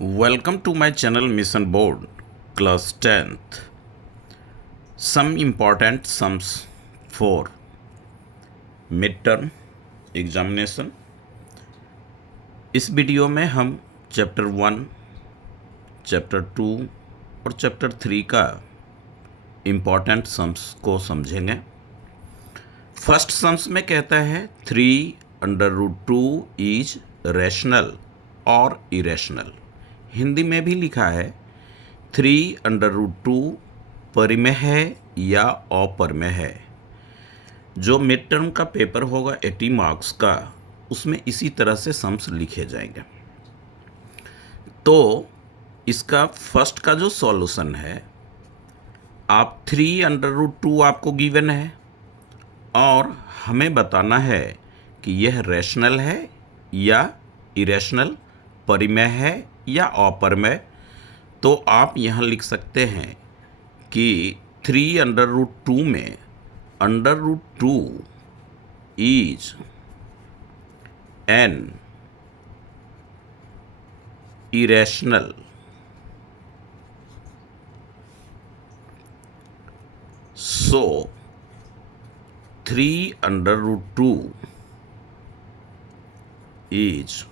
Welcome to my channel Mission Board, Class 10th. Some important sums for midterm examination. इस video में हम chapter 1, chapter 2 और chapter 3 का important sums को समझेंगे। फर्स्ट सम्स में कहता है 3√2 इज रैशनल और इरेशनल। हिंदी में भी लिखा है 3√2 परिमेय है या अपरिमेय है। जो मिड टर्म का पेपर होगा 80 मार्क्स का, उसमें इसी तरह से सम्स लिखे जाएंगे। तो इसका फर्स्ट का जो सॉल्यूशन है, आप 3√2 आपको गिवन है और हमें बताना है कि यह रैशनल है या इरेशनल, परिमेय है या अपरिमेय। तो आप यहाँ लिख सकते हैं कि 3√2 में √2 is an irrational so 3√2 is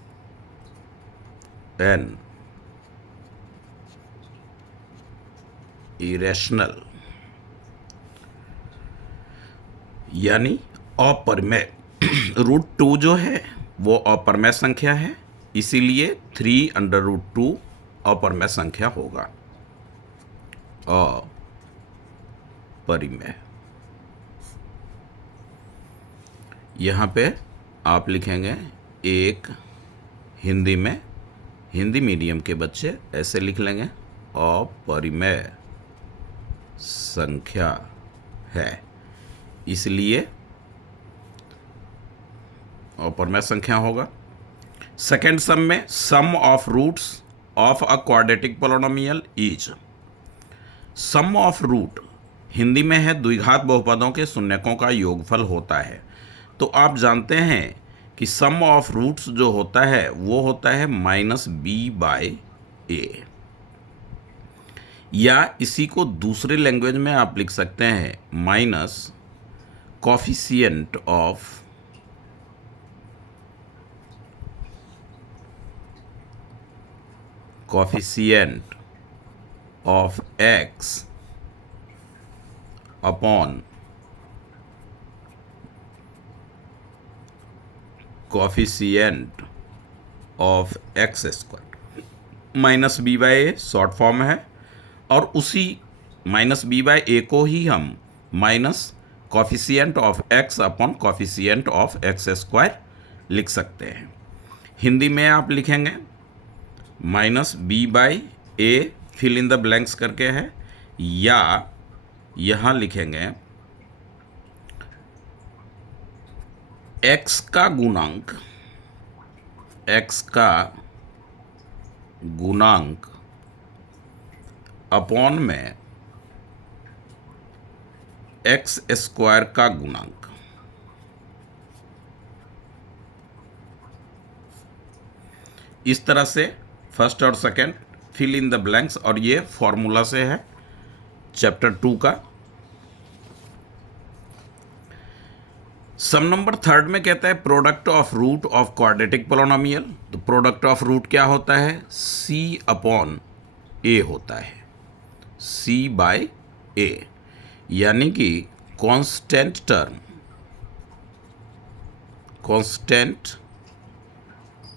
an irrational यानी अपरिमेय। √2 जो है वो अपरिमेय संख्या है, इसीलिए 3√2 अपरिमेय संख्या होगा। अपरिमेय यहाँ पे आप लिखेंगे एक, हिंदी में, हिंदी मीडियम के बच्चे ऐसे लिख लेंगे, अपरिमेय संख्या है, इसलिए अपरिमेय संख्या होगा। सेकेंड सम में sum of roots of a quadratic polynomial is. Sum of root Hindi में है द्विघात बहुपदों के शून्यकों का योगफल होता है। तो आप जानते हैं कि सम ऑफ रूट्स जो होता है वो होता है -b/a, या इसी को दूसरे लैंग्वेज में आप लिख सकते हैं minus coefficient of x upon coefficient of x²। -b/a short form है और उसी -b/a को ही हम minus coefficient of x upon coefficient of x² लिख सकते हैं। हिंदी में आप लिखेंगे -b/a fill in the blanks करके है, या यहाँ लिखेंगे x का गुणांक अपॉन में x² का गुणांक। इस तरह से फर्स्ट और second fill in the blanks, और ये फॉर्मूला से है चैप्टर 2 का। सम नंबर थर्ड में कहता है product of root of quadratic polynomial. तो प्रोडक्ट ऑफ रूट क्या होता है? c/a होता है, c/a, यानी कि constant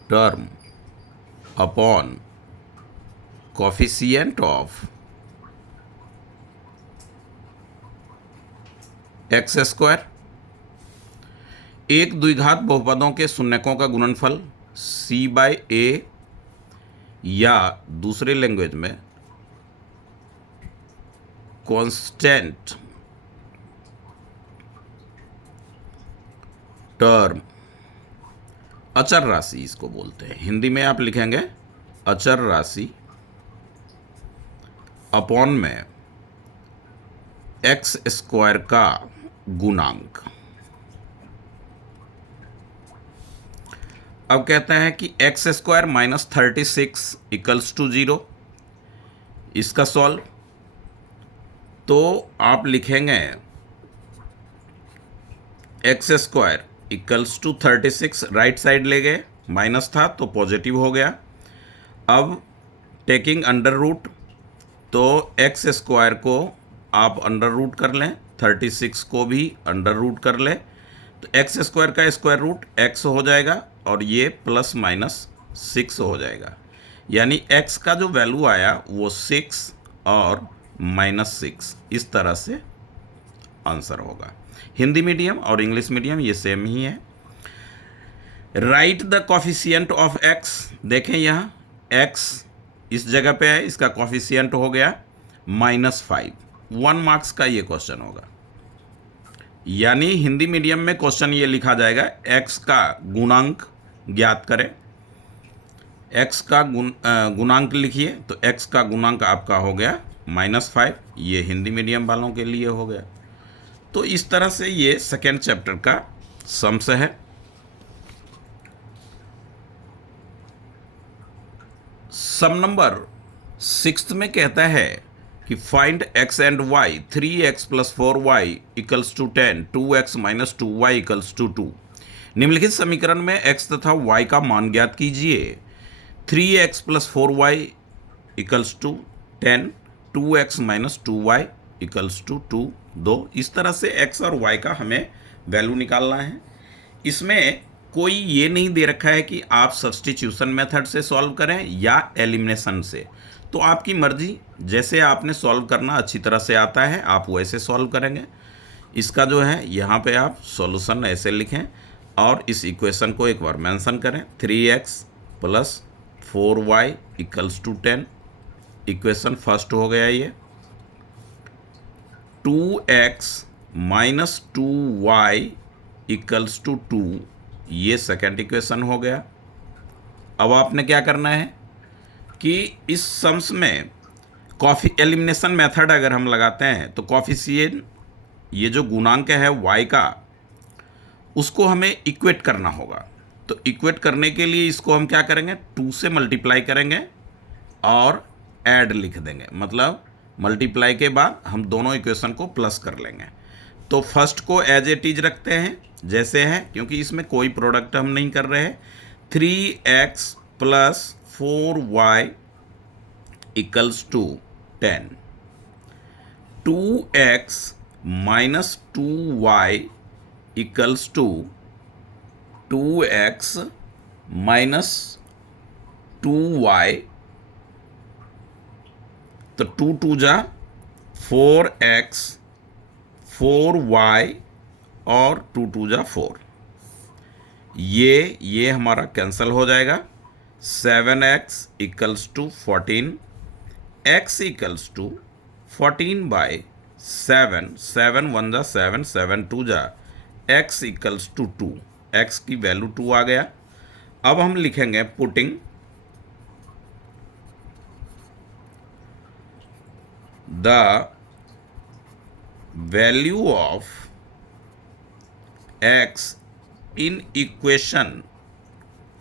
term upon coefficient of x²। एक द्विघात बहुपदों के शून्यकों का गुणनफल c/a, या दूसरे लैंग्वेज में कांस्टेंट टर्म, अचर राशि इसको बोलते हैं। हिंदी में आप लिखेंगे अचर राशि अपॉन में x² का गुणांक। अब कहते हैं कि x square minus 36 equals to 0। इसका सॉल्व, तो आप लिखेंगे x square equals to 36, right side ले गए, माइनस था तो पॉजिटिव हो गया। अब टेकिंग अंडर रूट, तो एक्स स्क्वायर को आप अंडर रूट कर लें, 36 को भी अंडर रूट कर लें, तो एक्स स्क्वायर का स्क्वायर रूट एक्स हो जाएगा और ये प्लस माइनस 6 हो जाएगा। यानी एक्स का जो वैल्यू आया वो 6 और -6, इस तरह से आंसर होगा। हिंदी मीडियम और इंग्लिश मीडियम ये सेम ही है। Right the coefficient of x, देखें यहाँ एक्स इस जगह पे है, इसका कॉफिशिएंट हो गया -5। 1 मार्क्स का ये क्वेश्चन होगा। यानी हिंदी मीडियम में क्वेश्चन ये लिखा जाएगा, एक्स का गुणांक ज्ञात करें। एक्स का गुणांक लिखिए, तो एक्स का गुणांक आपका हो गया -5। ये हिंदी मीडियम वालों के लिए हो गया। तो इस तरह से ये सेकेंड चैप्टर का सम्स है। सम नंबर 6 में कहता है कि find x and y, 3x + 4y = 10, 2x - 2y = 2। निम्नलिखित समीकरण में x तथा y का मान ज्ञात कीजिए। 3x + 4y = 10, 2x - 2y = 2। दो इस तरह से x और y का हमें वैल्यू निकालना है। इसमें कोई ये नहीं दे रखा है कि आप सब्स्टिट्यूशन मेथड से सॉल्व करें या एलिमिनेशन से, तो आपकी मर्जी, जैसे आपने सॉल्व करना अच्छी तरह से आता है आप वैसे सॉल्व करेंगे। इसका जो है यहाँ पे आप सॉल्यूशन ऐसे लिखें और इस इक्वेशन को एक बार मेंशन करें। 3x + 4y = 10, इक्वेशन फर्स्ट हो गया ये। 2x - 2y = 2, ये सेकेंड इक्वेशन हो गया। अब आपने क्या करना है कि इस सम्स में एलिमिनेशन मेथड अगर हम लगाते हैं तो कॉफिशिएंट, ये जो गुणांक है y का, उसको हमें इक्वेट करना होगा। तो इक्वेट करने के लिए इसको हम क्या करेंगे, 2 से मल्टीप्लाई करेंगे और ऐड लिख देंगे, मतलब मल्टीप्लाई के बाद हम दोनों इक्वेशन को प्लस कर लेंगे। तो फर्स्ट को एज इट इज रखते हैं जैसे है, क्योंकि इसमें कोई प्रोडक्ट हम नहीं कर रहे हैं। 3x + 4y = 10, 2x - 2y = 2x - 2y, तो 2 2 जा 4x, 4y और 2 2 जा 4, ये हमारा कैंसिल हो जाएगा। 7x = 14, x = 14/7, 7 1 जा 7, 7 2 जा, x = 2, x की वैल्यू 2 आ गया। अब हम लिखेंगे putting the value of x in equation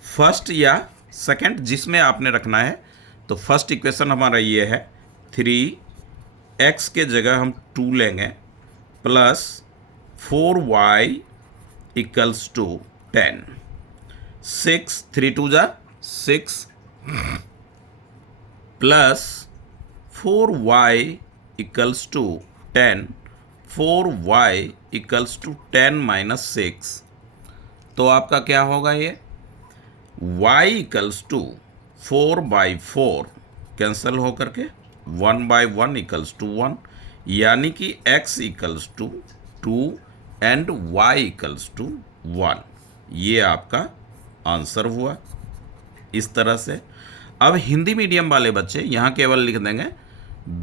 first या सेकंड, जिसमें आपने रखना है। तो फर्स्ट इक्वेशन हमारा ये है, 3x के जगह हम 2 लेंगे प्लस 4y = 10, 6 3 2 जा 6 प्लस 4y = 10, 4y = 10 - 6, तो आपका क्या होगा ये, y = 4/4 कैंसिल होकर के 1/1 = 1, यानी कि x = 2 एंड y = 1। ये आपका आंसर हुआ इस तरह से। अब हिंदी मीडियम वाले बच्चे यहाँ केवल लिख देंगे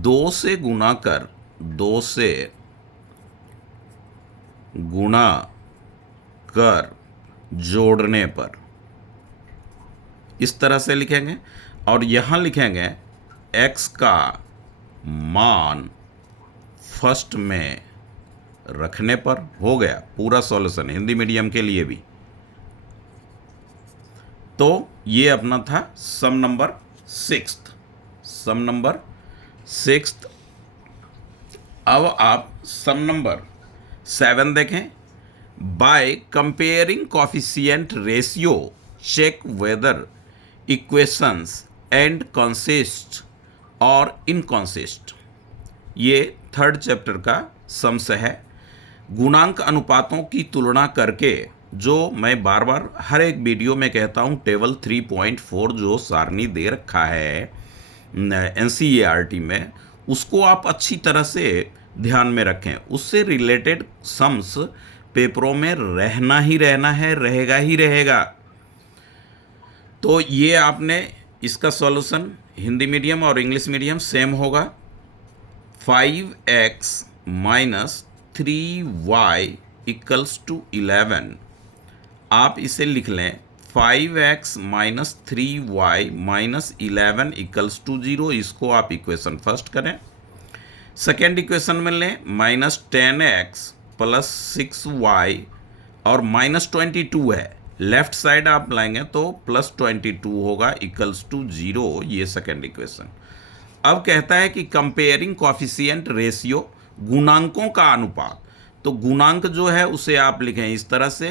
2 से गुणा कर, 2 से गुणा कर जोड़ने पर, इस तरह से लिखेंगे और यहाँ लिखेंगे x का मान फर्स्ट में रखने पर। हो गया पूरा सॉल्यूशन हिंदी मीडियम के लिए भी। तो ये अपना था सम नंबर 6। अब आप सम नंबर 7 देखें। By comparing coefficient ratio check whether equations and consist और इनकंसिस्ट। ये 3rd चैप्टर का सम्स है। गुणांक अनुपातों की तुलना करके, जो मैं बार बार हर एक वीडियो में कहता हूँ, टेबल 3.4 जो सारणी दे रखा है NCERT में, उसको आप अच्छी तरह से ध्यान में रखें। उससे रिलेटेड सम्स पेपरों में रहना ही रहना है, रहेगा ही रहेगा। तो ये आपने इसका सॉल्यूशन हिंदी मीडियम और इंग्लिश मीडियम सेम होगा। 5x minus 3y equals to 11। आप इसे लिख लें 5x minus 3y minus 11 equals to 0। इसको आप इक्वेशन फर्स्ट करें। सेकेंड इक्वेशन में लें माइनस 10x प्लस 6y और माइनस 22 है। लेफ्ट साइड आप लाएंगे तो प्लस 22 होगा इक्वल्स टू 0। ये सेकेंड इक्वेशन। अब कहता है कि कंपेयरिंग कोफिशिएंट रेशियो, गुणांकों का अनुपात। तो गुणांक जो है उसे आप लिखें इस तरह से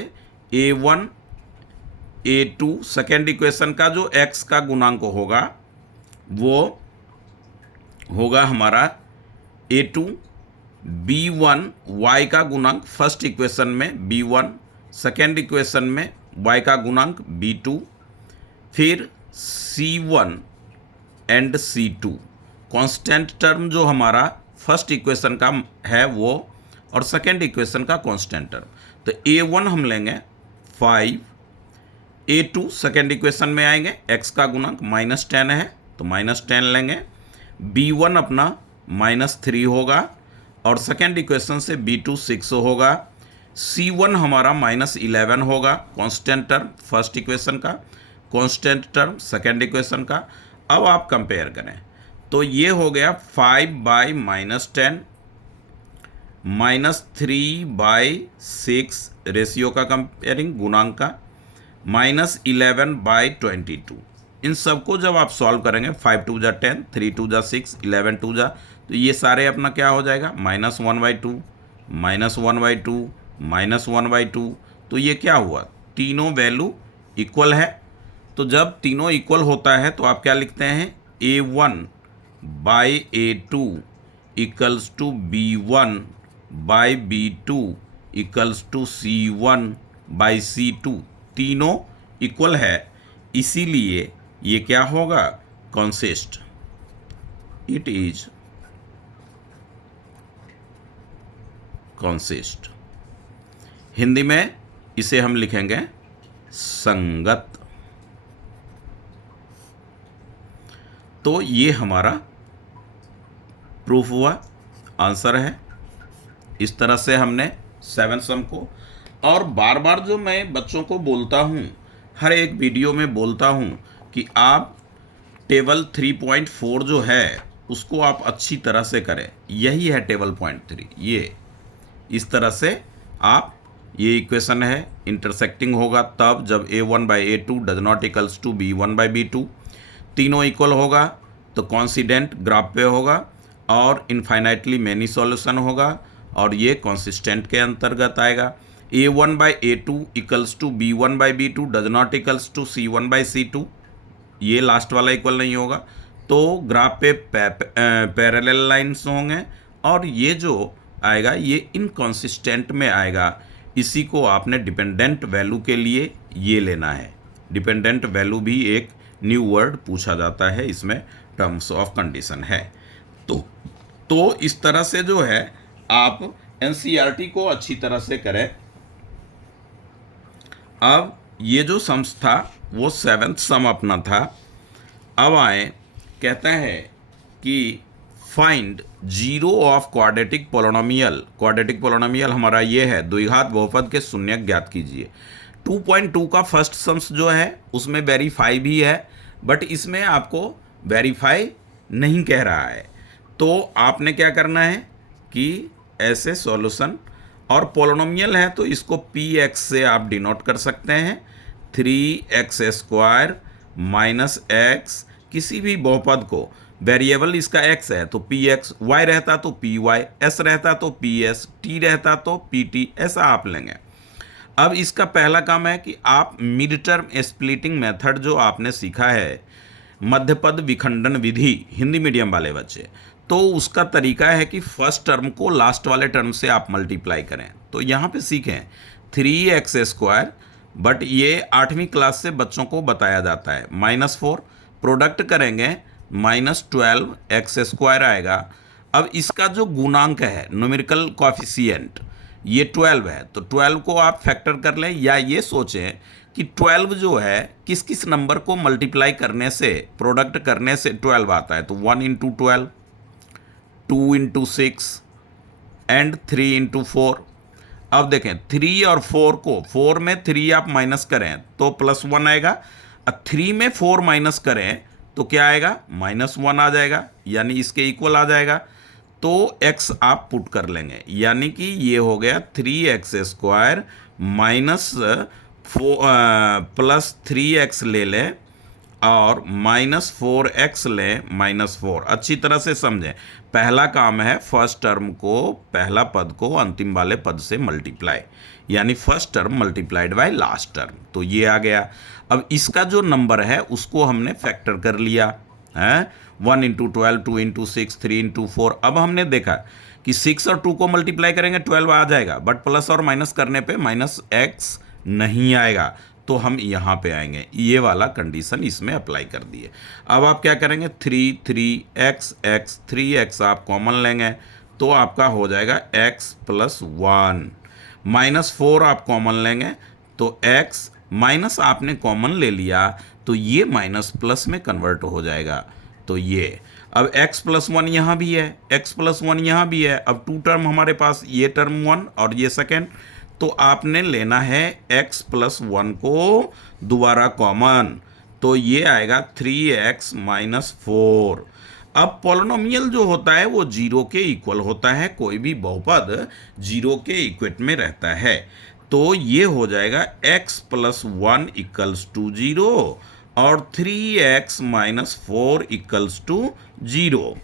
A1 A2। सेकेंड इक्वेशन का जो x का गुणांक होगा वो होगा हमारा A2। B1 y का गुणांक फर्स्ट इक्वेशन में B1, सेकेंड इक्वेशन में y का गुणांक B2, फिर C1 and C2। Constant term जो हमारा फर्स्ट इक्वेशन का है वो, और सेकेंड इक्वेशन का कांस्टेंट टर्म। तो A1 हम लेंगे 5, A2 सेकेंड इक्वेशन में आएंगे, x का गुणांक माइनस 10 है तो माइनस 10 लेंगे। B1 अपना माइनस 3 होगा और सेकेंड इक्वेशन से B2 6 होगा। C1 हमारा माइनस 11 होगा, कांस्टेंट टर्म फर्स्ट इक्वेशन का, कांस्टेंट टर्म सेकेंड इक्वेशन का। अब आप कंपेयर करें तो ये हो गया 5 by minus 10 minus 3 by 6 ratio का कंपेयरिंग, गुणांक का, माइनस 11 बाई 22। इन सबको जब आप सॉल्व करेंगे 5 2 जा 10, 3 2 जा 6, 11 2 जा, तो ये सारे अपना क्या हो जाएगा माइनस 1/2 माइनस 1/2 माइनस 1/2। तो ये क्या हुआ, तीनों वैल्यू इक्वल है। तो जब तीनों इक्वल होता है तो आप क्या लिखते हैं A1 by A2 equals to B1 by B2 equals to C1 by C2। तीनों इक्वल है, इसीलिए ये क्या होगा consist. It is consist. Hindi में इसे हम लिखेंगे संगत। तो ये हमारा प्रूफ हुआ, आंसर है। इस तरह से हमने 7 सम को, और बार बार जो मैं बच्चों को बोलता हूँ, हर एक वीडियो में बोलता हूँ कि आप टेबल 3.4 जो है उसको आप अच्छी तरह से करें। यही है टेबल पॉइंट 3। ये इस तरह से आप, ये इक्वेशन है, इंटरसेक्टिंग होगा तब जब A1 by A2 does not equals to B1 by B2। तीनों इक्वल होगा तो कॉन्सिडेंट ग्राफ पे होगा और इनफाइनाइटली मैनी सॉल्यूशन होगा, और ये कंसिस्टेंट के अंतर्गत आएगा। A1 by A2 equals to B1 by B2 does not equals to C1 by C2। ये लास्ट वाला इक्वल नहीं होगा, तो ग्राफ पे पैरेलल लाइंस होंगे, और ये जो आएगा ये इनकंसिस्टेंट में आएगा। इसी को आपने डिपेंडेंट वैल्यू के लिए ये लेना है। डिपेंडेंट वैल्यू भी एक न्यू वर्ड पूछा जाता है, इसमें टर्म्स ऑफ कंडीशन है। तो इस तरह से जो है आप NCERT को अच्छी तरह से करें। अब ये जो सम्स था वो 7th सम अपना था। अब आए, कहता है कि find zero of quadratic polynomial. Quadratic polynomial हमारा ये है, द्विघात बहुपद के शून्यक ज्ञात कीजिए। 2.2 का फर्स्ट सम्स जो है उसमें वेरीफाई भी है, बट इसमें आपको वेरीफाई नहीं कह रहा है। तो आपने क्या करना है कि ऐसे सॉल्यूशन, और पोलिनोमियल है तो इसको Px से आप डिनोट कर सकते हैं, 3x² माइनस एक्स, किसी भी बहुपद को, वेरिएबल इसका x है तो px, y रहता तो py, s रहता तो ps, t रहता तो pt, ऐसा आप लेंगे। अब इसका पहला काम है कि आप मिड टर्म स्प्लिटिंग मेथड जो आपने सीखा है, मध्यपद विखंडन विधि, हिंदी मीडियम वाले बच्चे, तो उसका तरीका है कि फर्स्ट टर्म को लास्ट वाले टर्म से आप मल्टीप्लाई करें। तो यहाँ पे सीखें 3x², बट ये 8वीं क्लास से बच्चों को बताया जाता है, -4 प्रोडक्ट करेंगे -12x² आएगा। अब इसका जो गुणांक है, न्यूमेरिकल कोएफिशिएंट, ये 12 है, तो 12 को आप फैक्टर कर लें, या ये सोचें कि 12 जो है किस किस नंबर को मल्टीप्लाई करने से, प्रोडक्ट करने से 12 आता है। तो 1 × 12, 2 × 6 एंड 3 × 4। अब देखें 3 और 4 को, 4 में 3 आप माइनस करें तो +1 आएगा, और 3 में 4 माइनस करें तो क्या आएगा, -1 आ जाएगा, यानी इसके इक्वल आ जाएगा। तो x आप पुट कर लेंगे, यानी कि ये हो गया 3x² माइनस प्लस 3x ले लें और -4x लें, -4। अच्छी तरह से समझें, पहला काम है फर्स्ट टर्म को, पहला पद को अंतिम वाले पद से मल्टीप्लाई, यानी first term multiplied by last term, तो ये आ गया। अब इसका जो नंबर है उसको हमने फैक्टर कर लिया है, 1 × 12, 2 × 6, 3 × 4। अब हमने देखा कि 6 और 2 को मल्टीप्लाई करेंगे 12 आ जाएगा, बट प्लस और माइनस करने पे -x नहीं आएगा, तो हम यहाँ पे आएंगे, ये वाला कंडीशन इसमें अप्लाई कर दिए। अब आप क्या करेंगे, 3x 3x आप कॉमन लेंगे तो आपका हो जाएगा x + 1, -4 आप कॉमन लेंगे तो x, माइनस आपने कॉमन ले लिया तो ये माइनस प्लस में कन्वर्ट हो जाएगा। तो ये अब x + 1 यहाँ भी है, x + 1 यहाँ भी है। अब 2 टर्म हमारे पास, ये टर्म 1 और ये सेकेंड, तो आपने लेना है x + 1 को दोबारा कॉमन, तो ये आएगा 3x - 4। अब पॉलिनोमियल जो होता है वो 0 के इक्वल होता है, कोई भी बहुपद 0 के इक्वेट में रहता है, तो ये हो जाएगा x + 1 = 0 और 3x - 4 = 0।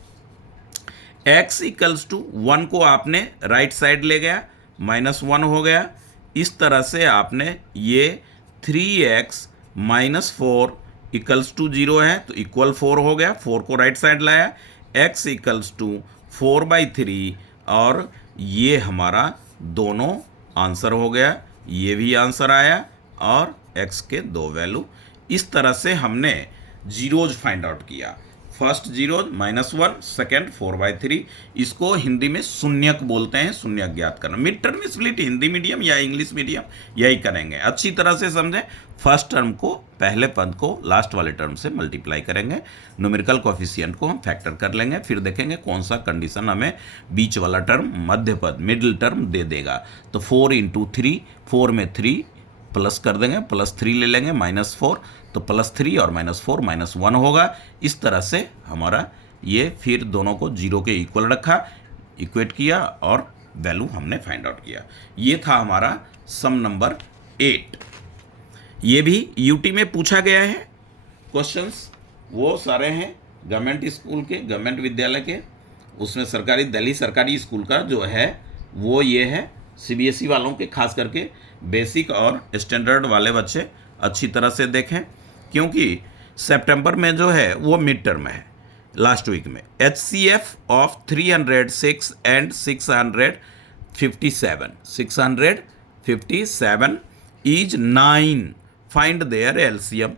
x = 1 को आपने राइट साइड ले गया, -1 हो गया। इस तरह से आपने ये 3x - 4 = 0 है तो इक्वल 4 हो गया, 4 को राइट साइड लाया, x = 4/3, और ये हमारा दोनों आंसर हो गया, ये भी आंसर आया और x के 2 वैल्यू। इस तरह से हमने जीरोज फाइंड आउट किया, फर्स्ट जीरो -1, सेकेंड 4/3। इसको हिंदी में शून्यक बोलते हैं, शून्यक ज्ञात करना। Mid term split Hindi medium या इंग्लिश मीडियम यही करेंगे, अच्छी तरह से समझें। फर्स्ट टर्म को, पहले पद को लास्ट वाले टर्म से मल्टीप्लाई करेंगे, न्यूमेरिकल कोएफिशिएंट को हम फैक्टर कर लेंगे, फिर देखेंगे कौन सा कंडीशन हमें बीच वाला टर्म, मध्य पद, मिडिल टर्म दे देगा। तो 4 × 3, 4 में 3 प्लस कर देंगे, +3 ले लेंगे, -4, तो +3 और -4 -1 होगा। इस तरह से हमारा ये, फिर दोनों को 0 के इक्वल रखा, इक्वेट किया और वैल्यू हमने फाइंड आउट किया। ये था हमारा सम नंबर 8। ये भी यूटी में पूछा गया है क्वेश्चंस, वो सारे हैं गवर्नमेंट स्कूल के, गवर्नमेंट विद्यालय के, उसमें सरकारी, दिल्ली सरकारी स्कूल का जो है वो ये है। सीबीएसई वालों के खास करके बेसिक और स्टैंडर्ड वाले बच्चे अच्छी तरह से देखें, क्योंकि सितंबर में जो है वो मिड टर्म है, लास्ट वीक में। HCF of 306 and 657 is 9, find their LCM।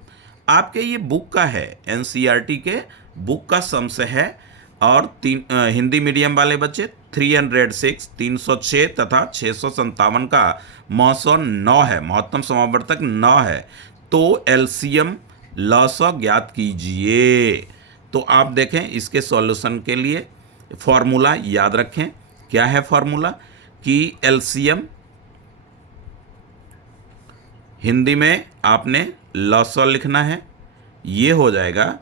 आपके ये बुक का है, NCERT के बुक का सम्स है, और हिंदी मीडियम वाले बच्चे 306, 306 तथा 657 का मौसम 9 है, महत्तम समावर्तक 9 है, तो LCM लॉसा ज्ञात कीजिए। तो आप देखें इसके सॉल्यूशन के लिए फॉर्मूला याद रखें। क्या है फॉर्मूला कि LCM हिंदी में आपने लॉसा लिखना है, ये हो जाएगा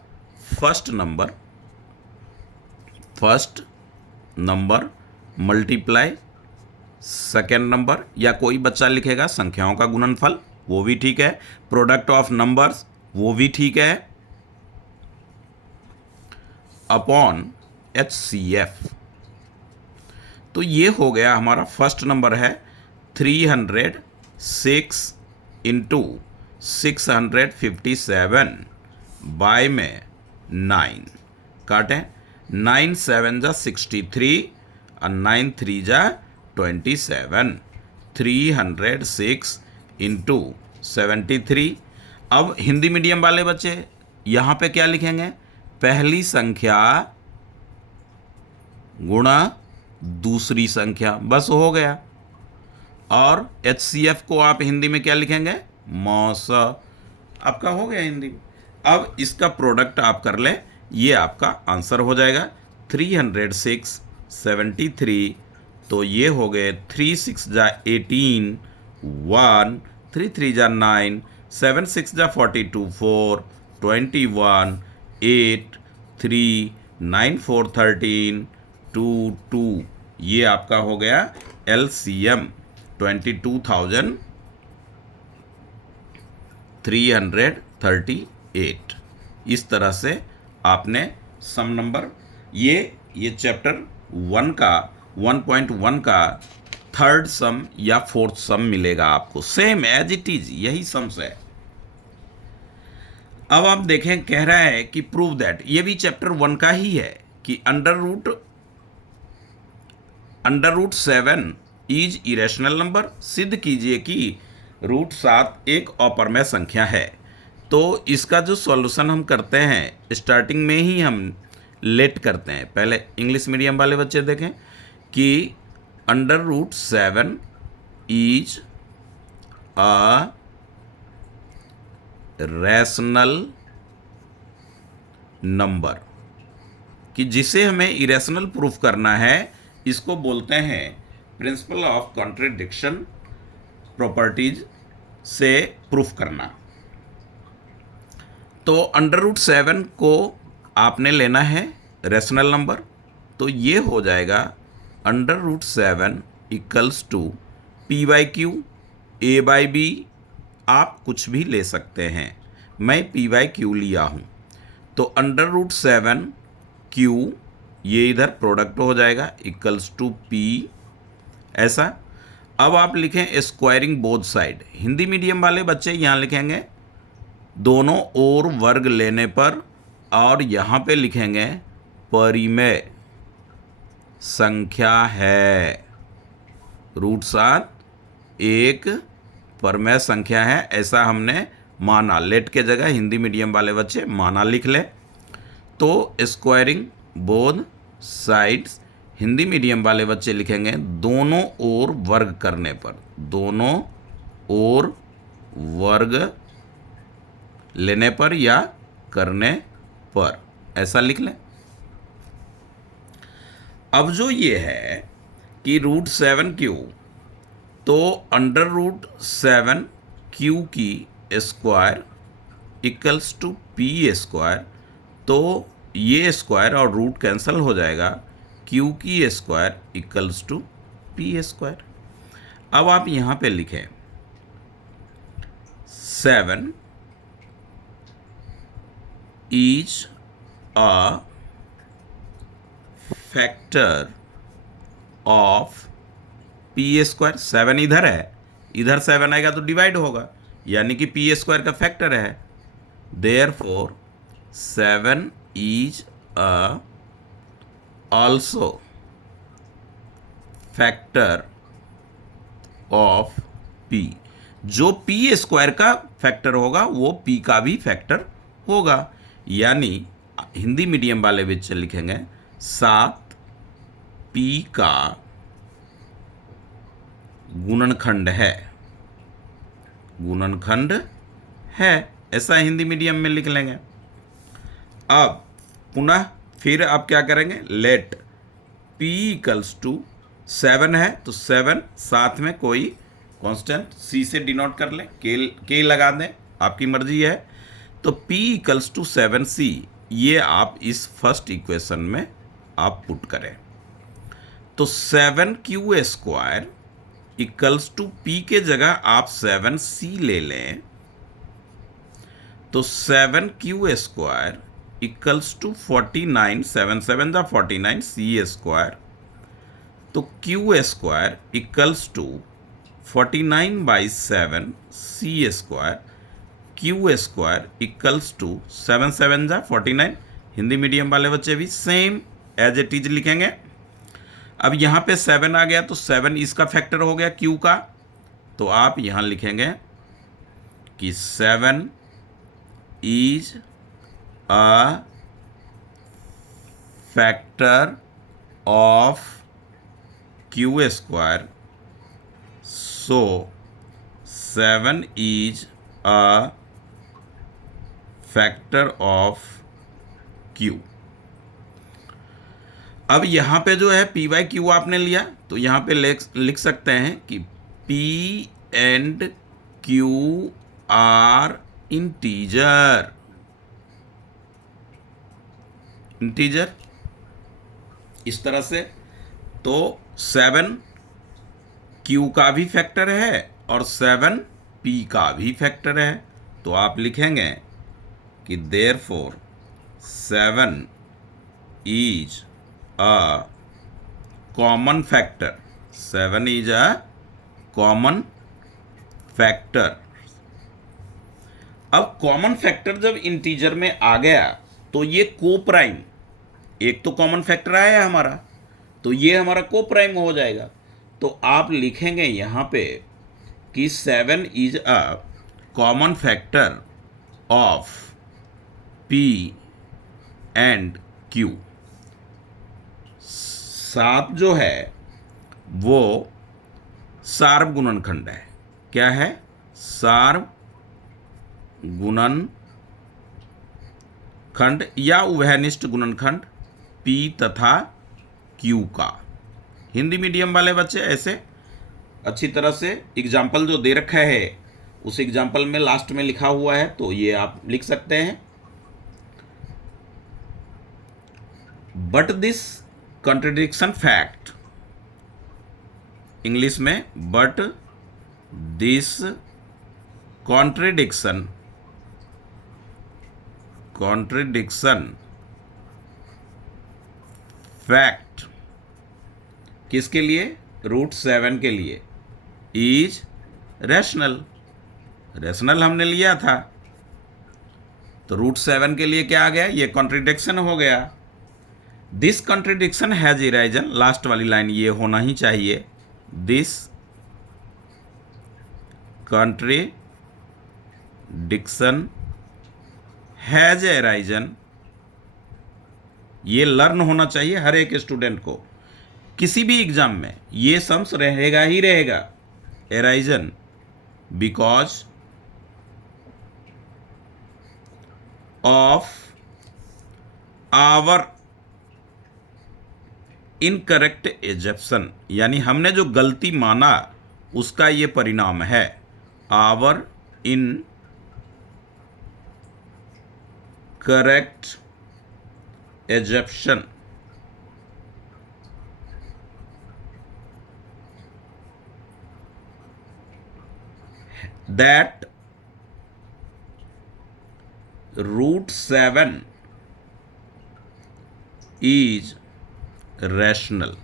first number multiply second number, या कोई बच्चा लिखेगा संख्याओं का गुणनफल, वो भी ठीक है। प्रोडक्ट ऑफ नंबर्स, वो भी ठीक है। अपॉन HCF, तो ये हो गया हमारा फर्स्ट नंबर है 306 इंटू 657 बाय में 9 काटें। 9 7 जा 63 और 9 3 जा 27। 306 इंटू 73। अब हिंदी मीडियम वाले बच्चे यहाँ पे क्या लिखेंगे? पहली संख्या गुणा दूसरी संख्या, बस हो गया। और HCF को आप हिंदी में क्या लिखेंगे? मौस। आपका हो गया हिंदी में। अब इसका प्रोडक्ट आप कर लें, ये आपका आंसर हो जाएगा 306 73। तो ये हो गए 3 6 जा 18 1 3 3 जा 9 7 6 जा 42 4 21 8 3 9 4 13 2 2। ये आपका हो गया LCM 22,338। इस तरह से आपने सम नंबर ये चैप्टर 1 का 1.1 का थर्ड सम या फोर्थ सम मिलेगा आपको, सेम एज इट इज यही सम्स है। अब आप देखें, कह रहा है कि प्रूव दैट, ये भी चैप्टर 1 का ही है कि under root 7 is irrational number. सिद्ध कीजिए कि रूट 7 एक अपरमेय संख्या है। तो इसका जो सॉल्यूशन हम करते हैं, स्टार्टिंग में ही हम लेट करते हैं। पहले इंग्लिश मीडियम वाले बच्चे देखें कि under root 7 is a rational number, कि जिसे हमें इरेशनल प्रूफ करना है, इसको बोलते हैं प्रिंसिपल ऑफ कॉन्ट्रडिक्शन प्रॉपर्टीज से प्रूफ करना। तो अंडर रूट 7 को आपने लेना है रैशनल नंबर, तो ये हो जाएगा under root 7 equals to P/Q A/B। आप कुछ भी ले सकते हैं, मैं P/Q लिया हूँ। तो अंडर रूट 7 Q, ये इधर प्रोडक्ट हो जाएगा, इक्वल्स टू P ऐसा। अब आप लिखें squaring both side. Hindi medium वाले बच्चे यहाँ लिखेंगे दोनों ओर वर्ग लेने पर, और यहाँ पे लिखेंगे परिमेय संख्या है। रूट 7 एक परिमेय संख्या है, ऐसा हमने माना। लेट के जगह हिंदी मीडियम वाले बच्चे माना लिख ले। तो squaring both sides, Hindi medium वाले बच्चे लिखेंगे दोनों ओर वर्ग करने पर, दोनों ओर वर्ग लेने पर या करने पर, ऐसा लिख लें। अब जो ये है कि रूट 7Q, तो अंडर रूट 7Q की स्क्वायर इक्वल्स टू P²। तो ये स्क्वायर और रूट कैंसिल हो जाएगा, Q की स्क्वायर इक्वल्स टू P²। अब आप यहाँ पे लिखें 7 is a factor of P²। 7 इधर है, इधर 7 आएगा तो डिवाइड होगा, यानी कि P² का फैक्टर है। Therefore 7 is a also factor of P। जो P² का फैक्टर होगा वो P का भी फैक्टर होगा। यानी हिंदी मीडियम वाले बच्चे लिखेंगे 7 P का गुणनखंड है, गुणनखंड है, ऐसा हिंदी मीडियम में लिख लेंगे। अब पुनः फिर आप क्या करेंगे, लेट P इक्वल्स टू 7 है तो 7 साथ में कोई कांस्टेंट C से डिनोट कर लें, K लगा दें, आपकी मर्जी है। तो P इक्वल्स टू 7C, ये आप इस फर्स्ट इक्वेशन में आप पुट करें। तो 7Q² इक्वल्स टू पी के जगह आप 7c ले लें तो 7q² इक्वल्स टू 49, 7 7 जा 49 c² तो q² equals to 49/7 c² q² equals to 7 7 जा 49। हिंदी मीडियम वाले बच्चे भी सेम एज इट इज लिखेंगे। अब यहाँ पे 7 आ गया तो 7 इसका फैक्टर हो गया q का, तो आप यहाँ लिखेंगे कि 7 is a factor of q², so 7 is a factor of q। अब यहाँ पे जो है p/q आपने लिया तो यहाँ पे लिख सकते हैं कि p and q are integer इस तरह से। तो 7 q का भी फैक्टर है और 7 p का भी फैक्टर है, तो आप लिखेंगे कि therefore 7 is a common factor, 7 is a common factor. अब कॉमन फैक्टर जब इंटीजर में आ गया तो ये कोप्राइम, एक तो कॉमन फैक्टर आया है हमारा, तो ये हमारा कोप्राइम हो जाएगा। तो आप लिखेंगे यहाँ पे कि 7 is a common factor of p and q। 7 जो है वो सार्व गुणनखंड है। क्या है? सार्व गुणनखंड या उभयनिष्ठ गुणनखंड p तथा q का। हिंदी मीडियम वाले बच्चे ऐसे अच्छी तरह से एग्जाम्पल जो दे रखा है उस एग्जाम्पल में लास्ट में लिखा हुआ है, तो ये आप लिख सकते हैं। But this contradiction fact, English में बट दिस कॉन्ट्रडिक्शन फैक्ट किसके लिए? √7 के लिए। इज रैशनल हमने लिया था, तो √7 के लिए क्या आ गया? ये कॉन्ट्रडिक्शन हो गया। दिस कॉन्ट्रडिक्शन हैज इराइजन, लास्ट वाली लाइन ये होना ही चाहिए। दिस कॉन्ट्रडिक्शन हैज अराइजन, ये लर्न होना चाहिए हर एक स्टूडेंट को। किसी भी एग्जाम में ये सम्स रहेगा ही रहेगा, arisen, because of our incorrect assumption, यानी हमने जो गलती माना उसका ये परिणाम है। Our incorrect assumption that √7 is rational.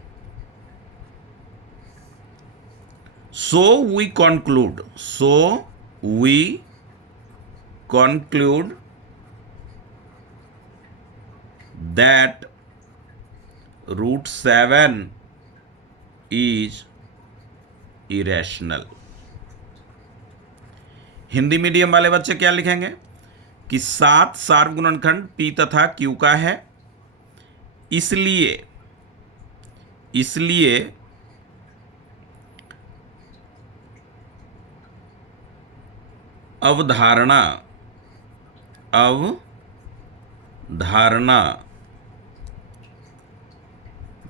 So we conclude that √7 is irrational। Hindi medium वाले बच्चे क्या लिखेंगे कि 7 सार्व गुणनखंड p तथा q का है, इसलिए अवधारणा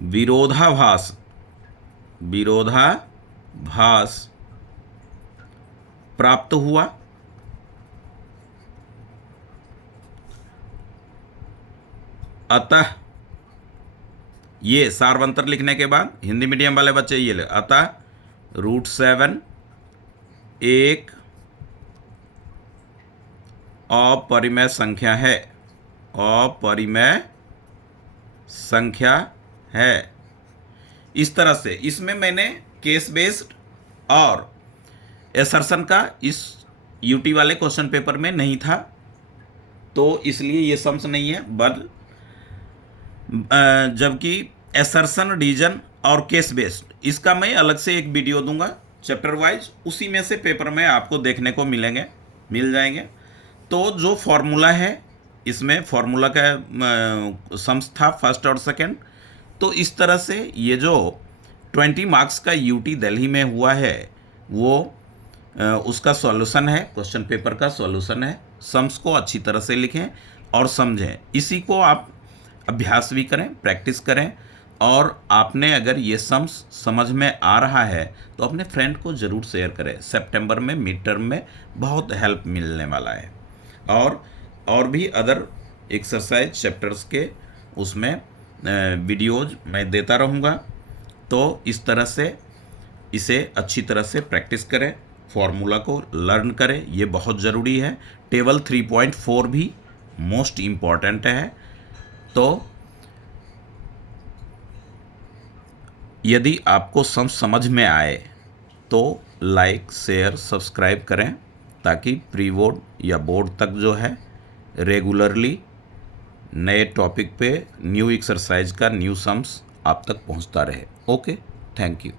विरोधाभास प्राप्त हुआ। अतः ये सार्वंतर लिखने के बाद हिंदी मीडियम वाले बच्चे ये अतः √7 एक अपरिमेय संख्या है, अपरिमेय संख्या है। इस तरह से इसमें मैंने केस बेस्ड और एसर्शन का इस यूटी वाले क्वेश्चन पेपर में नहीं था, तो इसलिए ये सम्स नहीं है, जबकि एसर्शन, रीजन और केस बेस्ड इसका मैं अलग से एक वीडियो दूंगा चैप्टर वाइज, उसी में से पेपर में आपको देखने को मिल जाएंगे। तो जो फॉर्मूला है, इसमें फॉर्मूला का सम्स था फर्स्ट और सेकंड। तो इस तरह से ये जो 20 मार्क्स का यूटी दिल्ली में हुआ है वो उसका सॉल्यूशन है, क्वेश्चन पेपर का सॉल्यूशन है। सम्स को अच्छी तरह से लिखें और समझें, इसी को आप अभ्यास भी करें, प्रैक्टिस करें। और आपने अगर ये सम्स समझ में आ रहा है तो अपने फ्रेंड को ज़रूर शेयर करें। सितंबर में मिड टर्म में बहुत हेल्प मिलने वाला है। और भी अदर एक्सरसाइज चैप्टर्स के उसमें वीडियोज मैं देता रहूँगा। तो इस तरह से इसे अच्छी तरह से प्रैक्टिस करें, फॉर्मूला को लर्न करें, ये बहुत ज़रूरी है। टेबल 3.4 भी मोस्ट इम्पॉर्टेंट है। तो यदि आपको समझ में आए तो लाइक, शेयर, सब्सक्राइब करें, ताकि प्री बोर्ड या बोर्ड तक जो है रेगुलरली नए टॉपिक पे न्यू एक्सरसाइज का न्यू सम्स आप तक पहुंचता रहे। Okay, thank you.